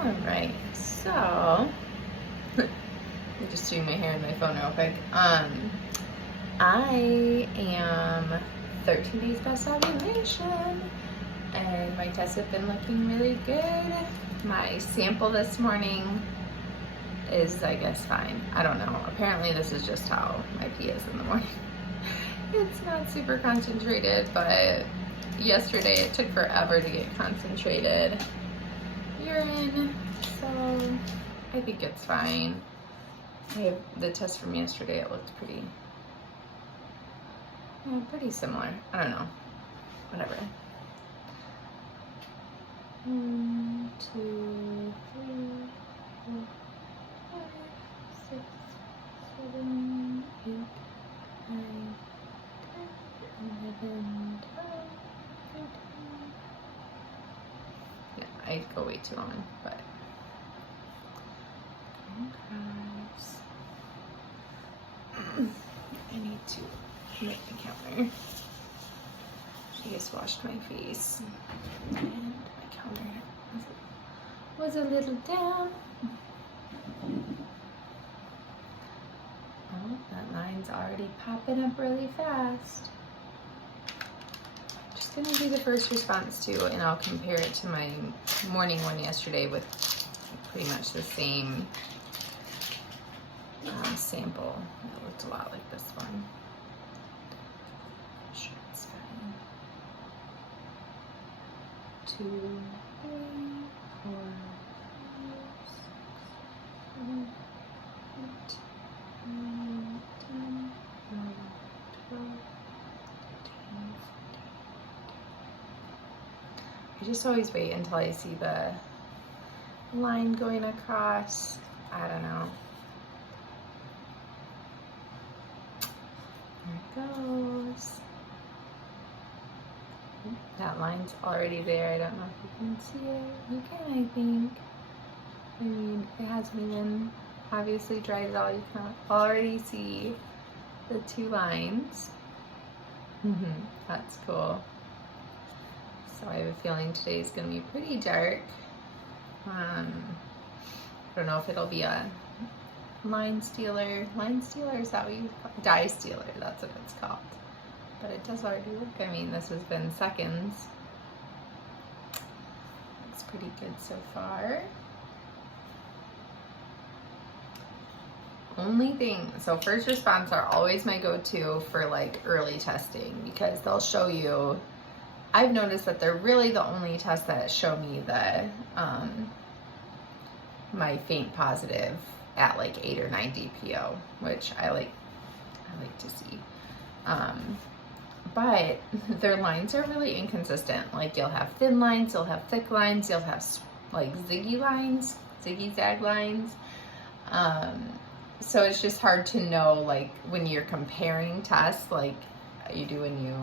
All right, so I'm just doing my hair and my phone real quick. I am 13 days past ovulation, and my tests have been looking really good. My sample this morning is, I guess, fine. I don't know. Apparently, this is just how my pee is in the morning. It's not super concentrated, but yesterday it took forever to get concentrated urine, so I think it's fine. I have the test from yesterday. It looked pretty similar. I don't know. Whatever. 1, 2, 3, 4, 5, 6, 7, 8, 9, 10, 11, 12, 13. Yeah, I'd go way too long, but I need to make the counter. I just washed my face and my counter was a little down. Oh, that line's already popping up really fast. Just gonna do the first response too, and I'll compare it to my morning one yesterday with pretty much the same sample. It looked a lot like this one. Sure, it's fine. 2, 3, 4, 5, 6, 7, 8, 9, 10, 11, 12, 13, 14. I just always wait until I see the line going across. I don't know. There it goes. That line's already there. I don't know if you can see it. You can, I think. I mean, it hasn't even obviously dried at all. You can already see the 2 lines. That's cool. So I have a feeling today's gonna be pretty dark. I don't know if it'll be a line stealer. Line stealer, is that what you call it? Dye stealer, that's what it's called. But it does already work. I mean, this has been seconds. Looks pretty good so far. Only thing, so first response are always my go-to for like early testing, because they'll show you, I've noticed that they're really the only tests that show me the my faint positive at like 8 or 9 DPO, which I like to see. But their lines are really inconsistent. Like, you'll have thin lines, you'll have thick lines, you'll have like ziggy-zag lines. So it's just hard to know, like, when you're comparing tests, like you do when you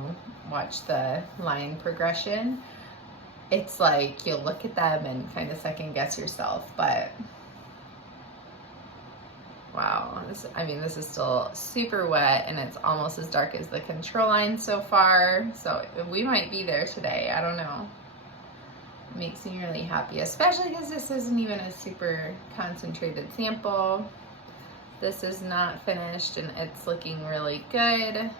watch the line progression. It's like you'll look at them and kind of second guess yourself, but wow, this is still super wet, and it's almost as dark as the control line so far, so we might be there today. I don't know. It makes me really happy, especially because this isn't even a super concentrated sample. This is not finished, and it's looking really good.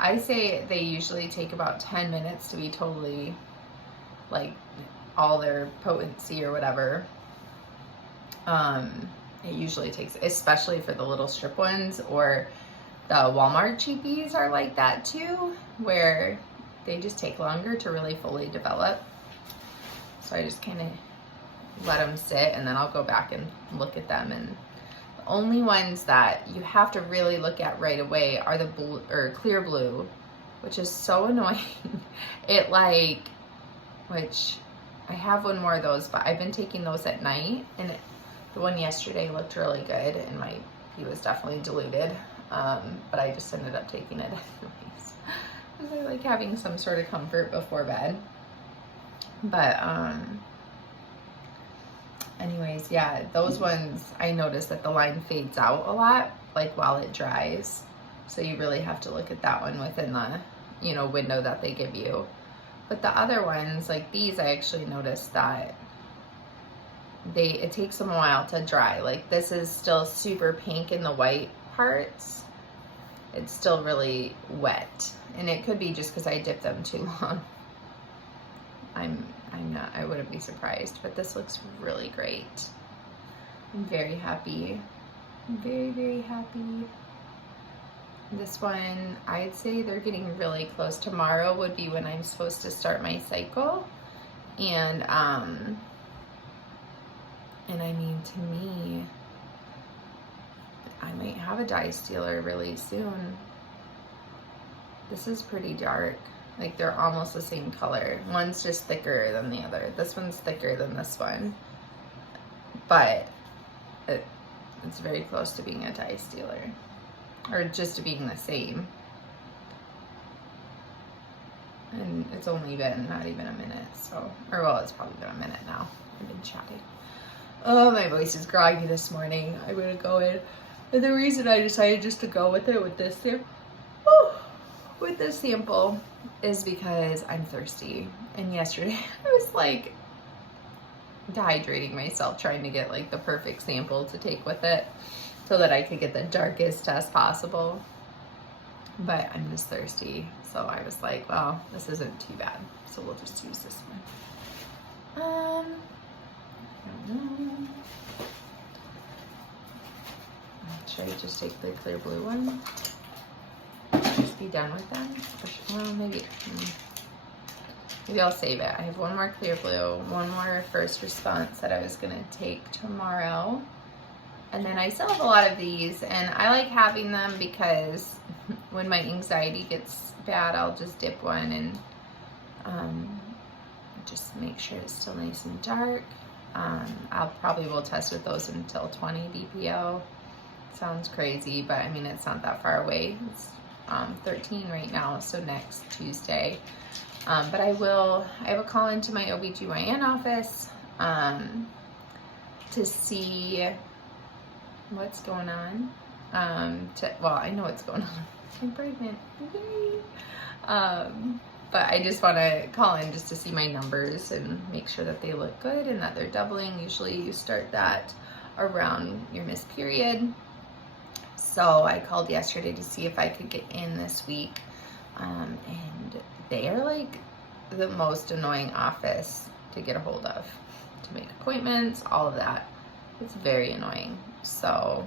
I say they usually take about 10 minutes to be totally, like, all their potency or whatever. It usually takes, especially for the little strip ones, or the Walmart cheapies are like that too, where they just take longer to really fully develop. So I just kind of let them sit, and then I'll go back and look at them. And the only ones that you have to really look at right away are the blue or clear blue, which is so annoying. Which I have one more of those, but I've been taking those at night, and the one yesterday looked really good, and my pee was definitely diluted, but I just ended up taking it anyways, because I like having some sort of comfort before bed. But anyways, yeah, those ones, I noticed that the line fades out a lot, like while it dries, so you really have to look at that one within the window that they give you. But the other ones, like these, I actually noticed that it takes them a while to dry. Like this is still super pink in the white parts. It's still really wet, and it could be just because I dipped them too long. I wouldn't be surprised, but this looks really great. I'm very happy. I'm very, very happy. This one, I'd say they're getting really close. Tomorrow would be when I'm supposed to start my cycle. And I mean, to me, I might have a dye stealer really soon. This is pretty dark. Like they're almost the same color. One's just thicker than the other. This one's thicker than this one. But it's very close to being a dye stealer. Or just to being the same. And it's only been not even a minute, so, or well, it's probably been a minute now. I've been chatting. Oh, my voice is groggy this morning. I'm gonna go in. And the reason I decided just to go with it with this here, with this sample, is because I'm thirsty. And yesterday I was like dehydrating myself, trying to get like the perfect sample to take with it so that I could get the darkest test possible. But I'm just thirsty. So I was like, well, this isn't too bad. So we'll just use this one. I don't know. Should I just take the clear blue one? Just be done with them? Well, maybe I'll save it. I have one more clear blue, one more first response that I was gonna take tomorrow. And then I still have a lot of these, and I like having them because when my anxiety gets bad, I'll just dip one and just make sure it's still nice and dark. I'll probably will test with those until 20 DPO. Sounds crazy, but I mean, it's not that far away. It's 13 right now, so next Tuesday. But I have a call into my OBGYN office to see what's going on. Well, I know what's going on. I'm pregnant. Yay! But I just want to call in just to see my numbers and make sure that they look good and that they're doubling. Usually you start that around your missed period. So I called yesterday to see if I could get in this week. And they are like the most annoying office to get a hold of, to make appointments, all of that. It's very annoying. So,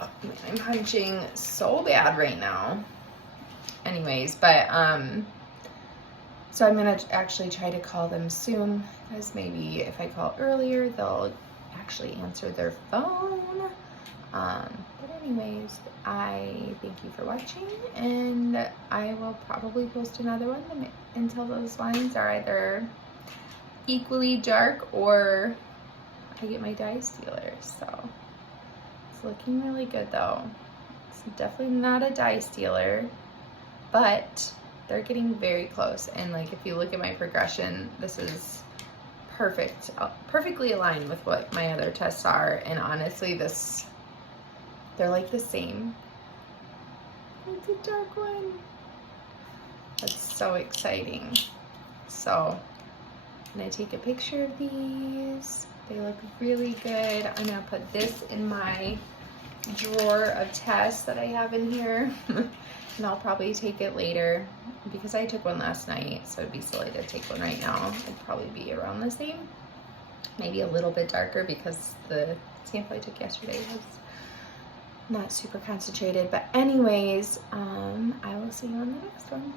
oh, man, I'm hunching so bad right now. Anyways, but, so I'm gonna actually try to call them soon, because maybe if I call earlier, they'll actually answer their phone. But anyways, I thank you for watching, and I will probably post another one until those lines are either equally dark or I get my dye stealer. So it's looking really good though. It's definitely not a dye stealer, but they're getting very close. And like, if you look at my progression, this is perfect, perfectly aligned with what my other tests are. And honestly, they're like the same. It's a dark one. That's so exciting. So I'm gonna take a picture of these. They look really good. I'm gonna put this in my drawer of tests that I have in here. And I'll probably take it later because I took one last night, so it'd be silly to take one right now. It'd probably be around the same, maybe a little bit darker because the sample I took yesterday was not super concentrated. But anyways, I will see you on the next one.